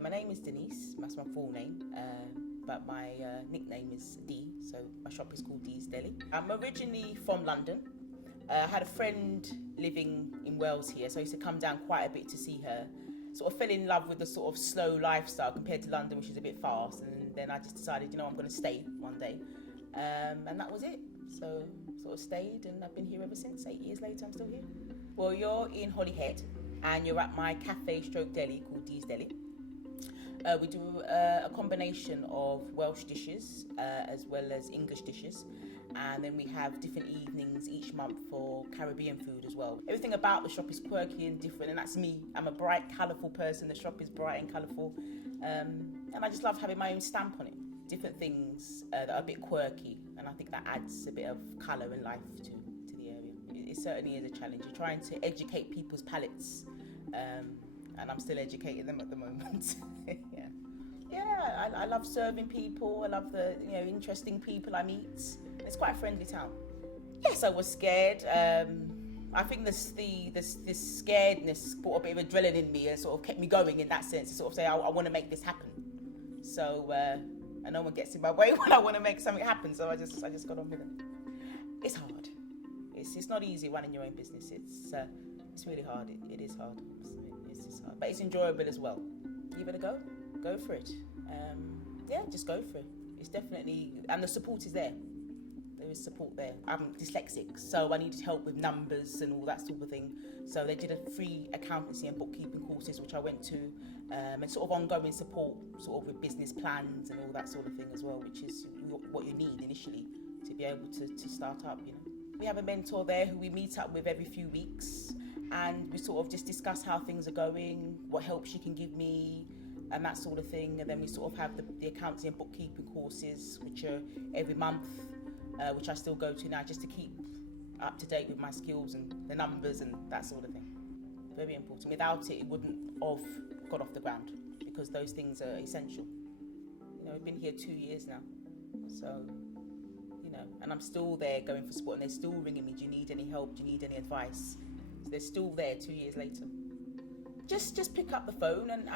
My name is Denise, that's my full name, but my nickname is Dee, so my shop is called Dee's Deli. I'm originally from London. I had a friend living in Wales here, so I used to come down quite a bit to see her. Sort of fell in love with the sort of slow lifestyle compared to London, which is a bit fast, and then I just decided, I'm going to stay one day. And that was it. So sort of stayed, and I've been here ever since. 8 years later, I'm still here. Well, you're in Holyhead, and you're at my café stroke deli called Dee's Deli. We do a combination of Welsh dishes as well as English dishes, and then we have different evenings each month for Caribbean food as well. Everything about the shop is quirky and different, and that's me. I'm a bright, colourful person. The shop is bright and colourful, and I just love having my own stamp on it. Different things that are a bit quirky, and I think that adds a bit of colour and life to the area. It certainly is a challenge. You're trying to educate people's palates. And I'm still educating them at the moment. I love serving people. I love the interesting people I meet. It's quite a friendly town. Yes, I was scared. I think this scaredness brought a bit of adrenaline in me and sort of kept me going in that sense. To sort of say I want to make this happen. So and no one gets in my way when I want to make something happen. So I just got on with it. It's hard. It's not easy running your own business. It's really hard. It is hard. It's hard, but it's enjoyable as well. Give it a go for it. Just go for it. It's definitely, and the support is there. There is support there. I'm dyslexic, so I needed help with numbers and all that sort of thing. So they did a free accountancy and bookkeeping courses, which I went to, and sort of ongoing support, sort of with business plans and all that sort of thing as well, which is what you need initially to be able to start up. We have a mentor there who we meet up with every few weeks, and we sort of just discuss how things are going, what help she can give me, and that sort of thing. And then we sort of have the accounting and bookkeeping courses, which are every month, which I still go to now just to keep up to date with my skills and the numbers and that sort of thing. Very important. Without it wouldn't have got off the ground, because those things are essential. I've been here 2 years now, so and I'm still there going for support, and they're still ringing me. Do you need any help? Do you need any advice? So they're still there 2 years later. Just pick up the phone and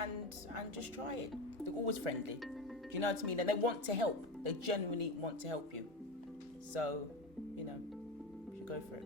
just try it. They're always friendly. Do you know what I mean? And they want to help. They genuinely want to help you. So, you should go for it.